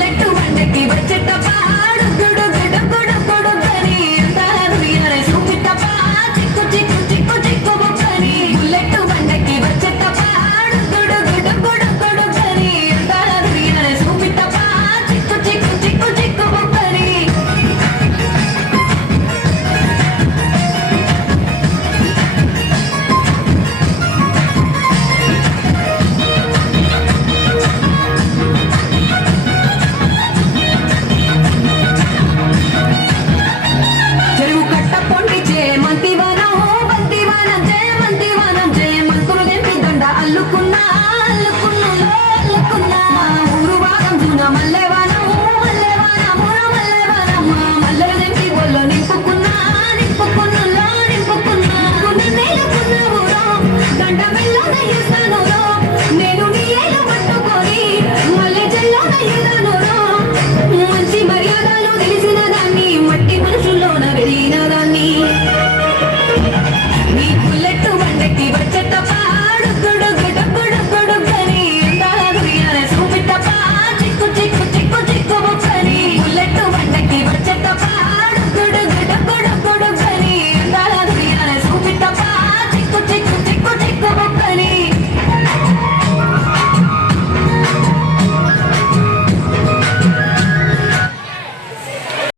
bullet బండకి వచ్చేటప్ప డుగ్గుడు గుడుగుడు గుడుగని అంటారు ఎరే చూపిటప్ప చిక్కు చిక్కు చిక్కు చిక్కు బుక్కని బుల్లెట్ బండకి వచ్చేటప్ప డుగ్గుడు గుడుగుడు గుడుగని అంటారు ఎరే చూపిటప్ప చిక్కు చిక్కు చిక్కు చిక్కు బుక్కని చెరువు కట్ట పొండిచే మంతివానం బంతివానం జయమంతివానం జయమంతులు తెంపి దండ అల్లుకున్నా అల్లుకున్నా అల్లుకున్నా మా ఊరు భాగం జూన మల్లె